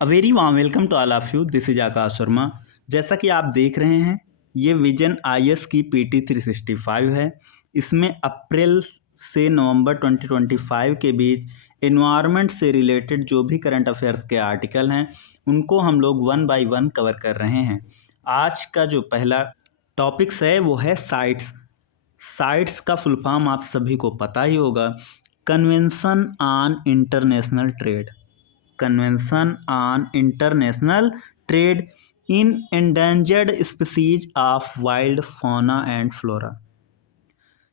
A very warm welcome to all of you. This is Akash Verma. जैसा कि आप देख रहे हैं, ये विजन आईएएस की पीटी 365 है। इसमें अप्रैल से नवंबर 2025 के बीच एनवायरनमेंट से रिलेटेड जो भी करंट अफेयर्स के आर्टिकल हैं उनको हम लोग वन बाय वन कवर कर रहे हैं। आज का जो पहला टॉपिक्स है वो है साइट्स। साइट्स का फुल फॉर्म आप सभी को पता ही होगा, convention on international trade. Convention on international trade in endangered species of wild fauna and flora.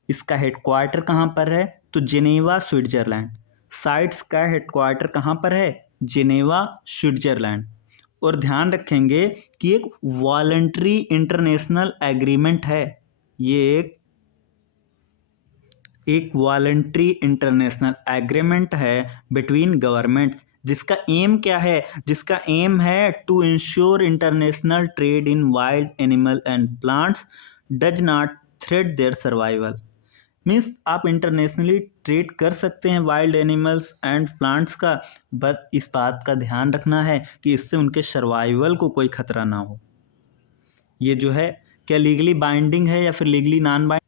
इसका हेडक्वार्टर कहाँ पर है? तो जिनेवा स्विट्जरलैंड। साइट्स का हेडक्वार्टर कहाँ पर है? Geneva Switzerland. और ध्यान रखेंगे कि एक वॉलंटरी इंटरनेशनल एग्रीमेंट है। ये एक वॉलंटरी इंटरनेशनल एग्रीमेंट है बिटवीन गवर्नमेंट्स। जिसका एम क्या है? जिसका एम है to ensure international trade in wild animal and plants does not threat their survival. Means आप इंटरनेशनली ट्रेड कर सकते हैं वाइल्ड एनिमल्स एंड प्लांट्स का, बट इस बात का ध्यान रखना है कि इससे उनके सर्वाइवल को कोई खतरा ना हो। ये जो है क्या लीगली बाइंडिंग है या फिर लीगली नॉन बाइंडिंग?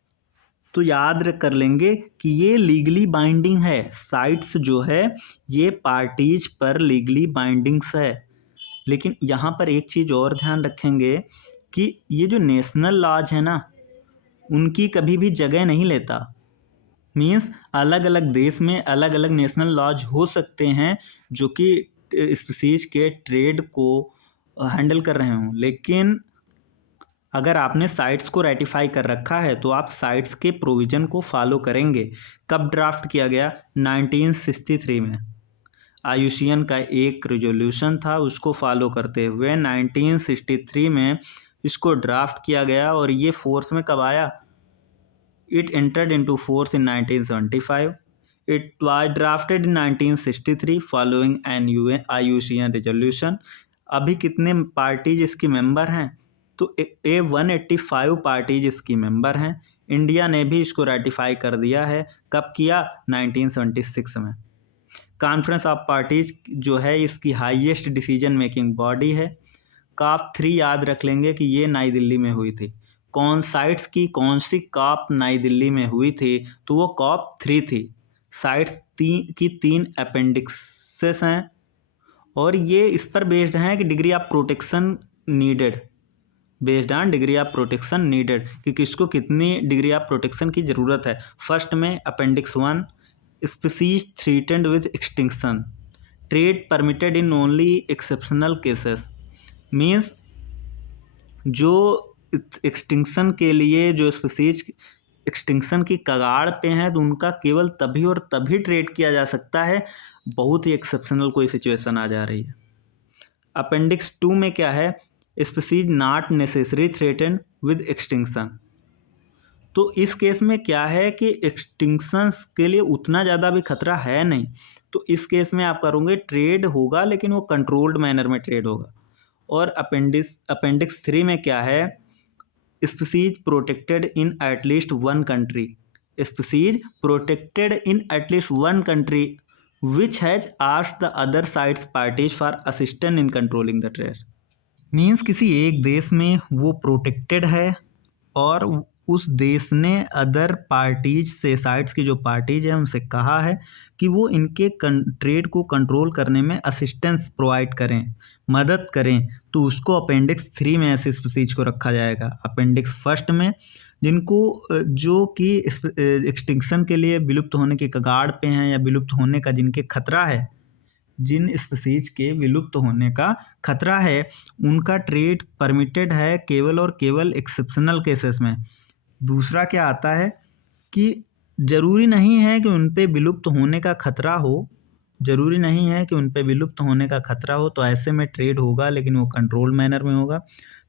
तो याद कर लेंगे कि ये लीगली बाइंडिंग है। साइट्स जो है ये पार्टीज पर लीगली बाइंडिंग्स है। लेकिन यहाँ पर एक चीज़ और ध्यान रखेंगे कि ये जो नेशनल लॉज है ना, उनकी कभी भी जगह नहीं लेता। मीन्स अलग अलग देश में अलग अलग नेशनल लॉज हो सकते हैं जो कि स्पीसीज के ट्रेड को हैंडल कर रहे हों, लेकिन अगर आपने साइट्स को रेटिफाई कर रखा है तो आप साइट्स के प्रोविज़न को फॉलो करेंगे। कब ड्राफ्ट किया गया? 1963 में। आईयूसीएन का एक रेजोल्यूशन था, उसको फॉलो करते हुए 1963 में इसको ड्राफ्ट किया गया। और ये फोर्स में कब आया? It entered into force in 1975। It was drafted in 1963 following an UN IUCN resolution. अभी कितने पार्टीज इसकी मेंबर हैं? तो 185 पार्टीज इसकी मेंबर हैं। इंडिया ने भी इसको रेटिफाई कर दिया है। कब किया? 1976 में। कॉन्फ्रेंस ऑफ पार्टीज जो है इसकी हाईएस्ट डिसीजन मेकिंग बॉडी है। कॉप 3 याद रख लेंगे कि ये नई दिल्ली में हुई थी। कौन साइट्स की कौन सी कॉप नई दिल्ली में हुई थी? तो वो कॉप 3 थी। साइट्स की 3 अपेंडिक्सेस हैं और ये इस पर बेस्ड हैं कि degree of protection needed, based on degree of protection needed, कि किसको कितनी डिग्री ऑफ प्रोटेक्शन की ज़रूरत है। फर्स्ट में appendix 1, species threatened with extinction, trade permitted in only exceptional cases. Means जो एक्सटिंक्शन के लिए जो स्पीसीज एक्सटिंक्शन की कगार पे हैं तो उनका केवल तभी और तभी ट्रेड किया जा सकता है, बहुत ही एक्सेप्शनल कोई सिचुएशन आ जा रही है। अपेंडिक्स 2 में क्या है? Species not necessary threatened with extinction. तो इस केस में क्या है कि एक्सटिंक्शन के लिए उतना ज़्यादा भी खतरा है नहीं, तो इस केस में आप करोगे ट्रेड होगा, लेकिन वो कंट्रोल्ड मैनर में ट्रेड होगा। और अपेंडिक्स 3 में क्या है? Species protected in at least one country. Species protected in at least one country which has asked the other sides parties for assistance in controlling the trade. Means किसी एक देश में वो प्रोटेक्टेड है और उस देश ने अदर पार्टीज से, साइड्स की जो पार्टीज है उनसे कहा है कि वो इनके ट्रेड को कंट्रोल करने में असिस्टेंस प्रोवाइड करें, मदद करें, तो उसको अपेंडिक्स 3 में ऐसे स्पीसीज को रखा जाएगा। अपेंडिक्स 1 में जिनको जो कि एक्सटिंक्शन के लिए विलुप्त होने के कगार पे हैं या विलुप्त होने का जिनके खतरा है, जिन स्पीसीज के विलुप्त होने का खतरा है, उनका ट्रेड परमिटेड है केवल और केवल एक्सेप्शनल केसेस में। दूसरा क्या आता है कि ज़रूरी नहीं है कि उन पे विलुप्त होने का खतरा हो, ज़रूरी नहीं है कि उन पे विलुप्त होने का खतरा हो, तो ऐसे में ट्रेड होगा लेकिन वो कंट्रोल मैनर में होगा।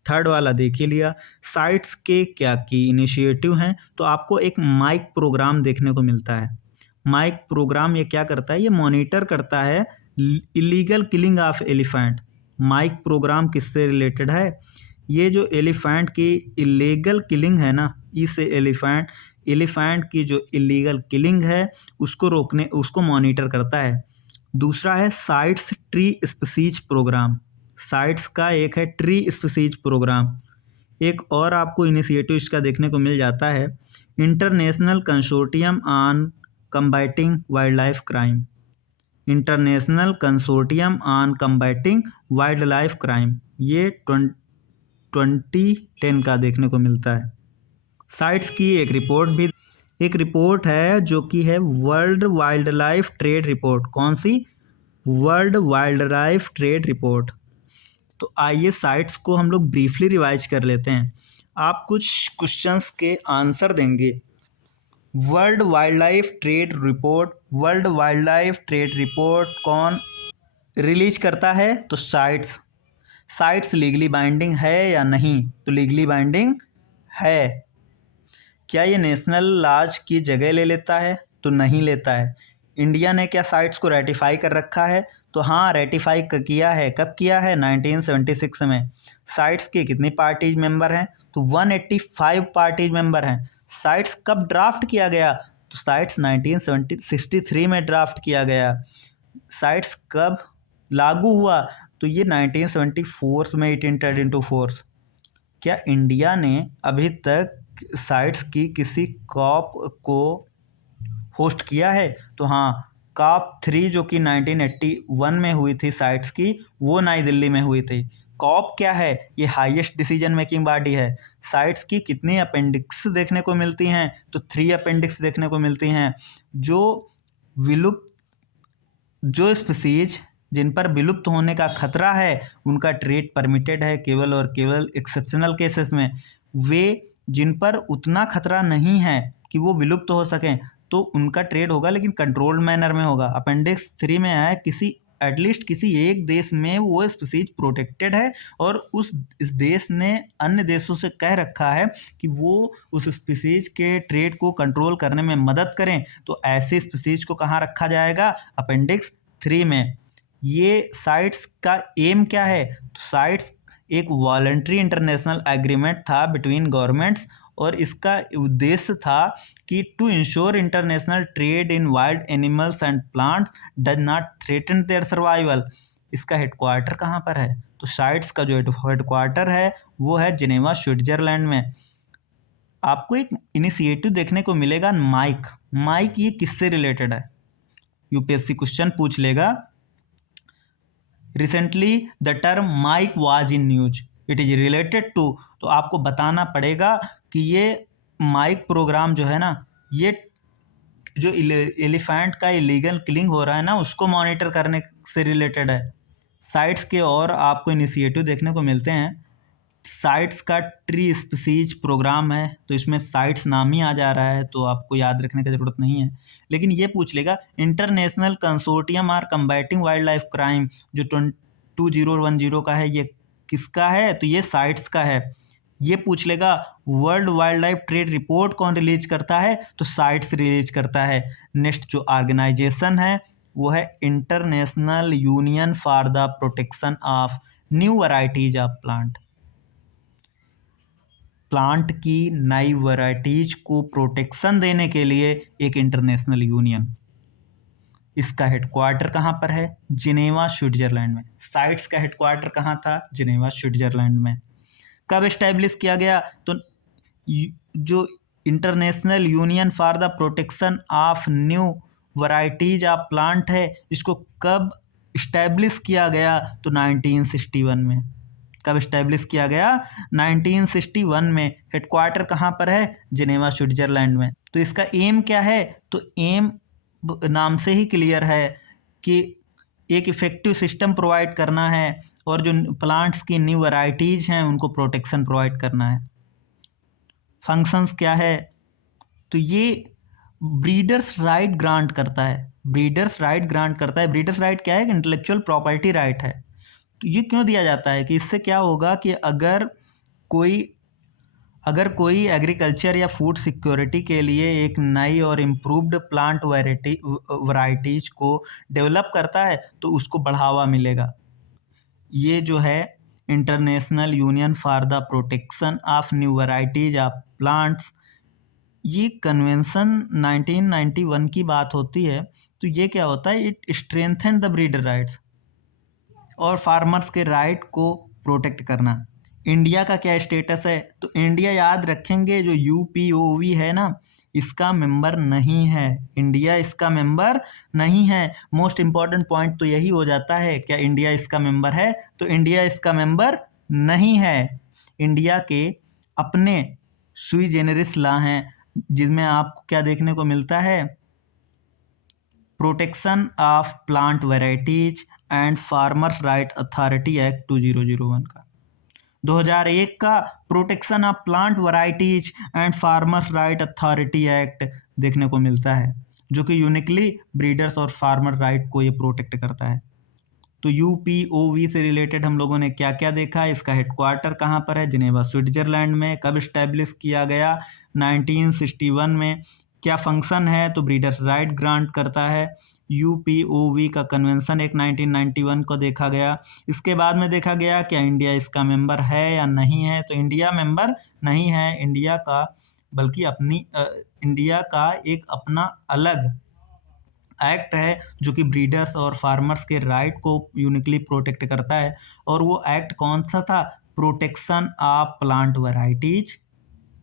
थर्ड वाला देख ही लिया। साइट्स के क्या की इनिशिएटिव हैं, तो आपको एक माइक प्रोग्राम देखने को मिलता है। माइक प्रोग्राम ये क्या करता है? ये मॉनिटर करता है illegal killing of elephant. MIKE program किससे रिलेटेड है? ये जो एलिफेंट की इलीगल किलिंग है ना, इस एलिफेंट की जो इलीगल किलिंग है उसको रोकने, उसको मॉनिटर करता है। दूसरा है CITES tree species program. CITES का एक है ट्री स्पीसीज प्रोग्राम। एक और आपको इनिशिएटिव इसका देखने को मिल जाता है, international consortium on combating wild life crime. International consortium on combating wild life crime, ये 2010 का देखने को मिलता है। साइट्स की एक रिपोर्ट है जो कि है world wildlife trade report. कौन सी? World wildlife trade report. तो आइए साइट्स को हम लोग ब्रीफली रिवाइज कर लेते हैं। आप कुछ क्वेश्चंस के आंसर देंगे। World wildlife trade report, world wildlife trade report कौन रिलीज करता है? तो साइट्स। साइट्स लीगली बाइंडिंग है या नहीं? तो लीगली बाइंडिंग है। क्या ये नेशनल लॉज की जगह ले लेता है? तो नहीं लेता है। इंडिया ने क्या साइट्स को रेटिफाई कर रखा है? तो हाँ, रेटिफाई किया है। कब किया है? 1976 में। साइट्स के कितनी पार्टीज मेंबर हैं? तो 185 पार्टीज मेंबर हैं। साइट्स कब ड्राफ्ट किया गया? तो साइट्स 1963 में ड्राफ्ट किया गया। साइट्स कब लागू हुआ? तो ये 1974 में इट एंटर्ड इनटू फोर्स। क्या इंडिया ने अभी तक साइट्स की किसी कॉप को होस्ट किया है? तो हाँ, कॉप 3 जो कि 1981 में हुई थी साइट्स की, वो नई दिल्ली में हुई थी। कॉप क्या है? ये हाईएस्ट डिसीजन मेकिंग बॉडी है। साइट्स की कितनी अपेंडिक्स देखने को मिलती हैं? तो 3 अपेंडिक्स देखने को मिलती हैं। जो स्पीसीज जिन पर विलुप्त होने का खतरा है उनका ट्रेड परमिटेड है केवल और केवल एक्सेप्शनल केसेस में। वे जिन पर उतना खतरा नहीं है कि वो विलुप्त हो सकें तो उनका ट्रेड होगा, लेकिन कंट्रोल्ड मैनर में होगा। अपेंडिक्स 3 में है एटलीस्ट किसी एक देश में वो स्पीसीज प्रोटेक्टेड है और इस देश ने अन्य देशों से कह रखा है कि वो उस स्पीसीज के ट्रेड को कंट्रोल करने में मदद करें, तो ऐसे स्पीसीज को कहाँ रखा जाएगा? अपेंडिक्स 3 में। ये साइट्स का एम क्या है? तो साइट्स एक वॉलंटरी इंटरनेशनल एग्रीमेंट था बिटवीन गवर्नमेंट्स और इसका उद्देश्य था कि to ensure international trade in wild animals and plants does not threaten their survival. इसका हेडक्वार्टर कहाँ पर है? तो साइट्स का जो हेडक्वार्टर है वो है जिनेवा, स्विट्जरलैंड में। आपको एक इनिशिएटिव देखने को मिलेगा माइक ये किससे रिलेटेड है? यूपीएससी क्वेश्चन पूछ लेगा। Recently the term MIKE was in news, it is related to. तो आपको बताना पड़ेगा कि ये माइक प्रोग्राम जो है ना, ये जो एलिफेंट का इलीगल किलिंग हो रहा है ना, उसको मॉनिटर करने से रिलेटेड है। साइट्स के और आपको इनिशिएटिव देखने को मिलते हैं। साइट्स का ट्री स्पीसीज प्रोग्राम है, तो इसमें साइट्स नाम ही आ जा रहा है, तो आपको याद रखने की ज़रूरत नहीं है। लेकिन ये पूछ लेगा international consortium or combating wild life crime, जो 2010 का है, ये किसका है? तो ये साइट्स का है। ये पूछ लेगा world wildlife trade report कौन रिलीज करता है? तो साइट्स रिलीज करता है। नेक्स्ट जो ऑर्गेनाइजेशन है वो है international union for the protection of new varieties of plant की नई वैरायटीज को प्रोटेक्शन देने के लिए एक इंटरनेशनल यूनियन। इसका हेडक्वार्टर कहाँ पर है? जिनेवा, स्विट्जरलैंड में। साइट्स का हेडक्वार्टर कहाँ था? जिनेवा, स्विट्जरलैंड में। कब एस्टेब्लिश किया गया? तो जो international union for the protection of new varieties of plant है, इसको कब इस्टेब्लिश किया गया? तो 1961 में। कब इस्टेब्लिश किया गया? 1961 में। हेडक्वार्टर कहाँ पर है? जिनेवा, स्विट्जरलैंड में। तो इसका एम क्या है? तो एम नाम से ही क्लियर है कि एक इफेक्टिव सिस्टम प्रोवाइड करना है और जो प्लांट्स की न्यू वैरायटीज हैं उनको प्रोटेक्शन प्रोवाइड करना है। फंक्शंस क्या है? तो ये ब्रीडर्स राइट ग्रांट करता है। ब्रीडर्स राइट क्या है? इंटेलेक्चुअल प्रॉपर्टी राइट है। तो ये क्यों दिया जाता है कि इससे क्या होगा कि अगर कोई एग्रीकल्चर या फूड सिक्योरिटी के लिए एक नई और इम्प्रूव्ड प्लांट वैरायटीज को डेवलप करता है तो उसको बढ़ावा मिलेगा। ये जो है international union for the protection of new varieties of plants, ये कन्वेंशन 1991 की बात होती है तो ये क्या होता है, it strengthen the breeder rights और फार्मर्स के राइट को प्रोटेक्ट करना। इंडिया का क्या स्टेटस है, तो इंडिया याद रखेंगे जो यूपीओवी है ना, इसका मेंबर नहीं है, इंडिया इसका मेंबर नहीं है। मोस्ट इंपॉर्टेंट पॉइंट तो यही हो जाता है, क्या इंडिया इसका मेंबर है, तो इंडिया इसका मेंबर नहीं है। इंडिया के अपने सुई जेनेरिस लॉ हैं, जिसमें आपको क्या देखने को मिलता है, protection of plant varieties and farmers right authority act 2001 का, 2001 का protection of plant varieties and farmers right authority act देखने को मिलता है, जो कि यूनिकली ब्रीडर्स और फार्मर राइट को ये प्रोटेक्ट करता है। तो यूपीओवी से रिलेटेड हम लोगों ने क्या क्या देखा, इसका हेडक्वार्टर कहाँ पर है, जिनेवा स्विट्जरलैंड में। कब इस्टेब्लिश किया गया, 1961 में। क्या फंक्शन है, तो ब्रीडर्स राइट ग्रांट करता है। यूपीओवी का कन्वेंशन एक 1991 को देखा गया। इसके बाद में देखा गया क्या इंडिया इसका मेंबर है या नहीं है, तो इंडिया मेंबर नहीं है। इंडिया का बल्कि इंडिया का एक अपना अलग एक्ट है जो कि ब्रीडर्स और फार्मर्स के राइट को यूनिकली प्रोटेक्ट करता है। और वो एक्ट कौन सा था, protection of plant varieties,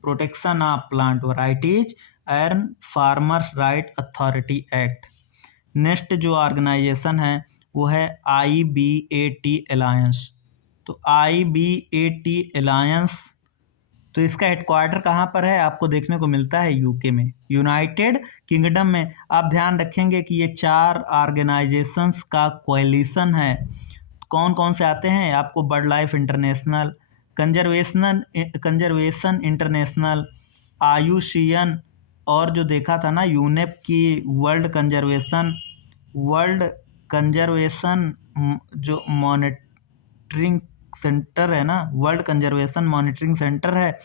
protection of plant varieties and farmers right authority act. Next जो ऑर्गेनाइजेशन है वो है IBAT अलायंस। तो IBAT अलायंस, तो इसका हेडक्वार्टर कहाँ पर है, आपको देखने को मिलता है यूके में, यूनाइटेड किंगडम में। आप ध्यान रखेंगे कि ये 4 ऑर्गेनाइजेशंस का कोएलिशन है। कौन कौन से आते हैं आपको, birdlife international, conservation international, आयुषियन, और जो देखा था ना यूनेप की वर्ल्ड कंजर्वेशन जो मॉनिटरिंग सेंटर है ना, वर्ल्ड कंजर्वेशन मॉनिटरिंग सेंटर है।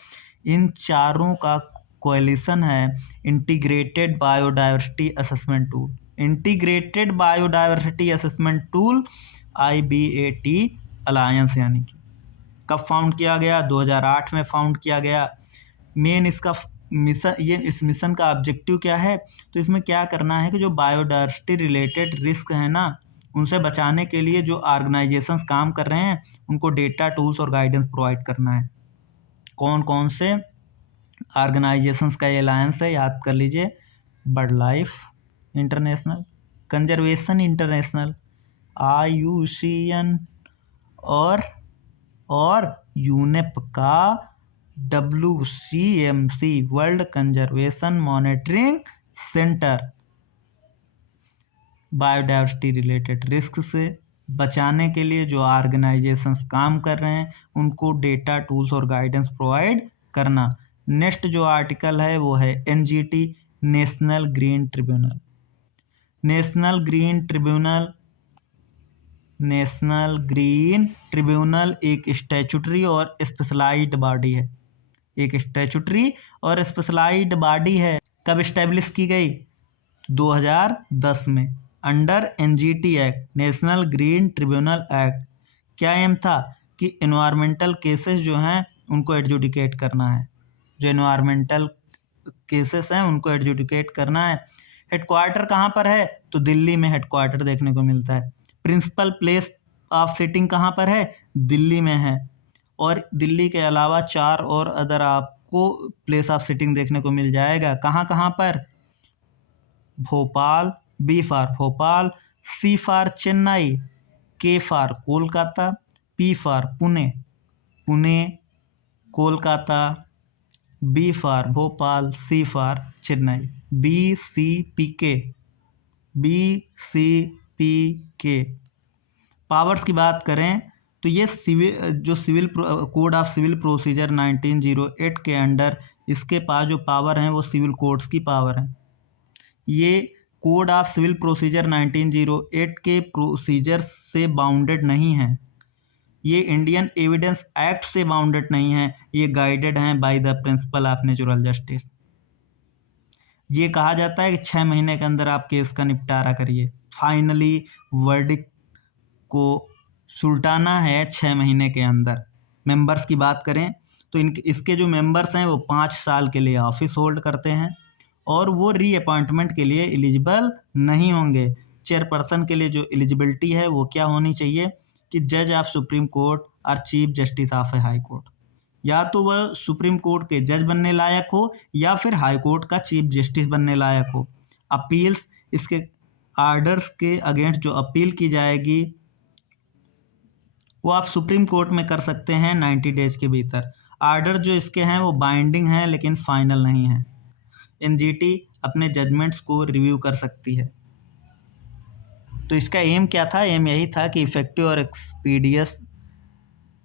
इन चारों का कोएलिशन है integrated biodiversity assessment tool, integrated biodiversity assessment tool IBAT alliance. यानी कि कब फाउंड किया गया, 2008 में फाउंड किया गया। मेन इसका मिशन, ये इस मिशन का ऑब्जेक्टिव क्या है, तो इसमें क्या करना है कि जो बायोडायवर्सिटी रिलेटेड रिस्क है ना, उनसे बचाने के लिए जो ऑर्गेनाइजेशंस काम कर रहे हैं उनको डेटा, टूल्स और गाइडेंस प्रोवाइड करना है। कौन कौन से ऑर्गेनाइजेशंस का ये अलायंस है, याद कर लीजिए, bird life international, conservation international, IUCN और यूनेप का WCMC world conservation monitoring centre. Biodiversity related risk से बचाने के लिए जो ऑर्गेनाइजेशंस काम कर रहे हैं उनको डेटा, टूल्स और गाइडेंस प्रोवाइड करना। नेक्स्ट जो आर्टिकल है वो है NGT, national green tribunal. National green tribunal एक स्टैट्यूटरी और स्पेशलाइज्ड बॉडी है, एक स्टैट्यूटरी और स्पेशलाइज्ड बॉडी है। कब इस्टेब्लिश की गई, 2010 में, under NGT act, national green tribunal act. क्या एम था कि इन्वायरमेंटल केसेस जो हैं उनको एडजुडिकेट करना है, जो इन्वायरमेंटल केसेस हैं उनको एडजुडिकेट करना है। हेडक्वार्टर कहाँ पर है, तो दिल्ली में हेडक्वार्टर देखने को मिलता है। प्रिंसिपल प्लेस ऑफ सिटिंग कहाँ पर है, दिल्ली में है। और दिल्ली के अलावा 4 और अदर आपको प्लेस ऑफ सिटिंग देखने को मिल जाएगा। कहाँ कहाँ पर, Bhopal, B for Bhopal, C for Chennai, K for Kolkata, P for Pune, Kolkata, B for Bhopal, C for Chennai, BCPK। Powers की बात करें तो ये civil code of civil procedure 1908 के अंडर इसके पास जो पावर हैं वो सिविल कोड्स की पावर है। ये कोड ऑफ सिविल प्रोसीजर 1908 के प्रोसीजर से बाउंडेड नहीं है, ये इंडियन एविडेंस एक्ट से बाउंडेड नहीं है, ये गाइडेड हैं by the principle of natural justice. ये कहा जाता है कि 6 महीने के अंदर आप केस का निपटारा करिए, फाइनली वर्डिक्ट को सुलटाना है 6 महीने के अंदर। मेंबर्स की बात करें तो इसके जो मेंबर्स हैं वो 5 साल के लिए ऑफिस होल्ड करते हैं और वो रीअपॉइंटमेंट के लिए एलिजिबल नहीं होंगे। चेयरपर्सन के लिए जो एलिजिबिलिटी है वो क्या होनी चाहिए कि जज ऑफ सुप्रीम कोर्ट और chief justice of A high court, या तो वह सुप्रीम कोर्ट के जज बनने लायक हो या फिर हाई कोर्ट का चीफ जस्टिस बनने लायक हो। अपील्स, इसके आर्डर्स के अगेंस्ट जो अपील की जाएगी वो आप सुप्रीम कोर्ट में कर सकते हैं 90 डेज के भीतर। आर्डर जो इसके हैं वो बाइंडिंग हैं लेकिन फाइनल नहीं है। एनजीटी अपने जजमेंट्स को रिव्यू कर सकती है। तो इसका एम क्या था? एम यही था कि इफेक्टिव और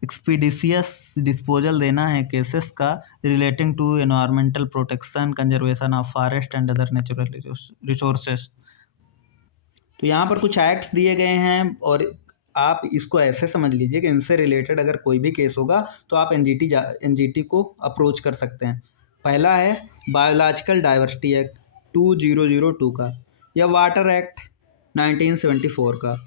एक्सपीडिशियस डिस्पोजल देना है केसेस का relating to environmental protection, conservation of forest and other natural resources. तो यहाँ पर कुछ एक्ट्स दिए गए हैं और आप इसको ऐसे समझ लीजिए कि इनसे रिलेटेड अगर कोई भी केस होगा तो आप एनजीटी को अप्रोच कर सकते हैं। पहला है बायोलॉजिकल डाइवर्सिटी एक्ट 2002 का, या वाटर एक्ट 1974 का,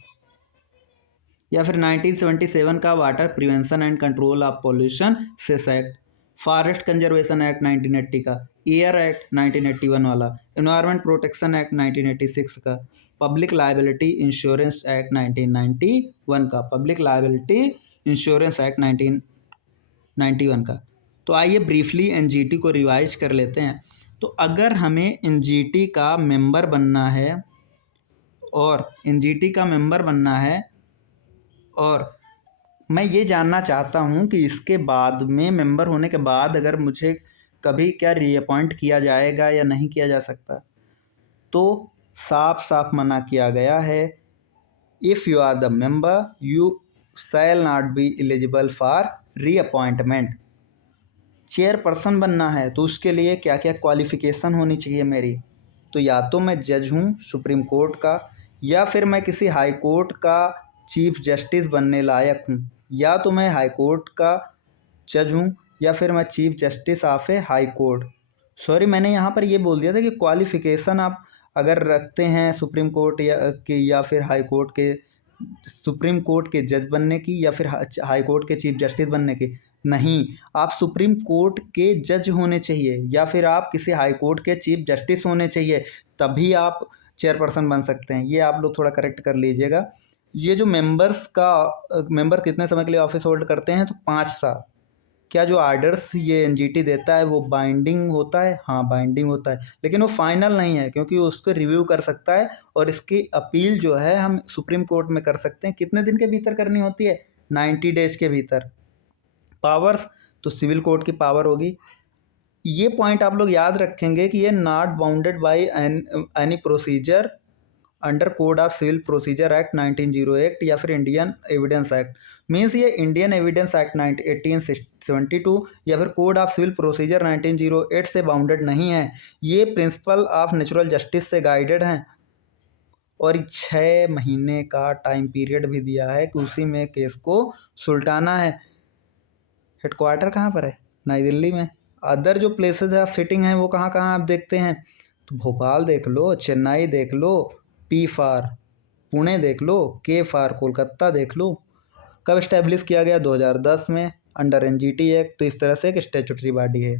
या फिर 1977 का water prevention and control of pollution cess act, forest conservation act 1980 का, एयर एक्ट 1981 वाला, एनवायरमेंट प्रोटेक्शन एक्ट 1986 का, पब्लिक लायबिलिटी इंश्योरेंस एक्ट 1991 का, पब्लिक लायबिलिटी इंश्योरेंस एक्ट 1991 का। तो आइए ब्रीफली एनजीटी को रिवाइज कर लेते हैं। तो अगर हमें एनजीटी का मेंबर बनना है और मैं ये जानना चाहता हूँ कि इसके बाद में मेंबर होने के बाद अगर मुझे कभी क्या रीअपॉइंट किया जाएगा या नहीं किया जा सकता, तो साफ साफ मना किया गया है, if you are the member you shall not be eligible for reappointment. Chairperson बनना है तो उसके लिए क्या क्या क्वालिफ़िकेशन होनी चाहिए मेरी? तो या तो मैं जज हूँ सुप्रीम कोर्ट का, या फिर मैं किसी हाई कोर्ट का चीफ जस्टिस बनने लायक हूँ, या तो मैं हाई कोर्ट का जज हूँ, या फिर मैं chief justice of A high court. Sorry, मैंने यहाँ पर ये बोल दिया था कि क्वालिफ़िकेशन आप अगर रखते हैं सुप्रीम कोर्ट या फिर हाई कोर्ट के, सुप्रीम कोर्ट के जज बनने की या फिर हाई कोर्ट के चीफ जस्टिस बनने की, नहीं, आप सुप्रीम कोर्ट के जज होने चाहिए या फिर आप किसी हाई कोर्ट के चीफ जस्टिस होने चाहिए, तभी आप चेयरपर्सन बन सकते हैं। ये आप लोग थोड़ा करेक्ट कर लीजिएगा। ये जो मेंबर कितने समय के लिए ऑफिस होल्ड करते हैं? तो 5 साल। क्या जो आर्डर्स ये एनजीटी देता है वो बाइंडिंग होता है? हाँ, बाइंडिंग होता है, लेकिन वो फाइनल नहीं है क्योंकि उसको रिव्यू कर सकता है और इसकी अपील जो है हम सुप्रीम कोर्ट में कर सकते हैं। कितने दिन के भीतर करनी होती है? 90 डेज के भीतर। पावर्स, तो सिविल कोर्ट की पावर होगी। ये पॉइंट आप लोग याद रखेंगे कि ये not bounded by any procedure under code of civil procedure act 1908 या फिर इंडियन एविडेंस एक्ट। मीन्स ये इंडियन एविडेंस एक्ट 1872 या फिर कोड ऑफ सिविल प्रोसीजर 1908 से बाउंडेड नहीं है। ये प्रिंसिपल ऑफ नेचुरल जस्टिस से गाइडेड हैं और 6 महीने का टाइम पीरियड भी दिया है कि उसी में केस को सुलटाना है। हेडक्वार्टर कहाँ पर है? नई दिल्ली में। अदर जो प्लेसेस ऑफ सिटिंग हैं वो कहाँ कहाँ आप देखते हैं? तो भोपाल देख लो, चेन्नई देख लो, पी फॉर पुणे देख लो, के फॉर कोलकाता देख लो। कब इस्टेब्लिश किया गया? 2010 में अंडर एनजीटी एक्ट। तो इस तरह से एक स्टैट्यूटरी बॉडी है।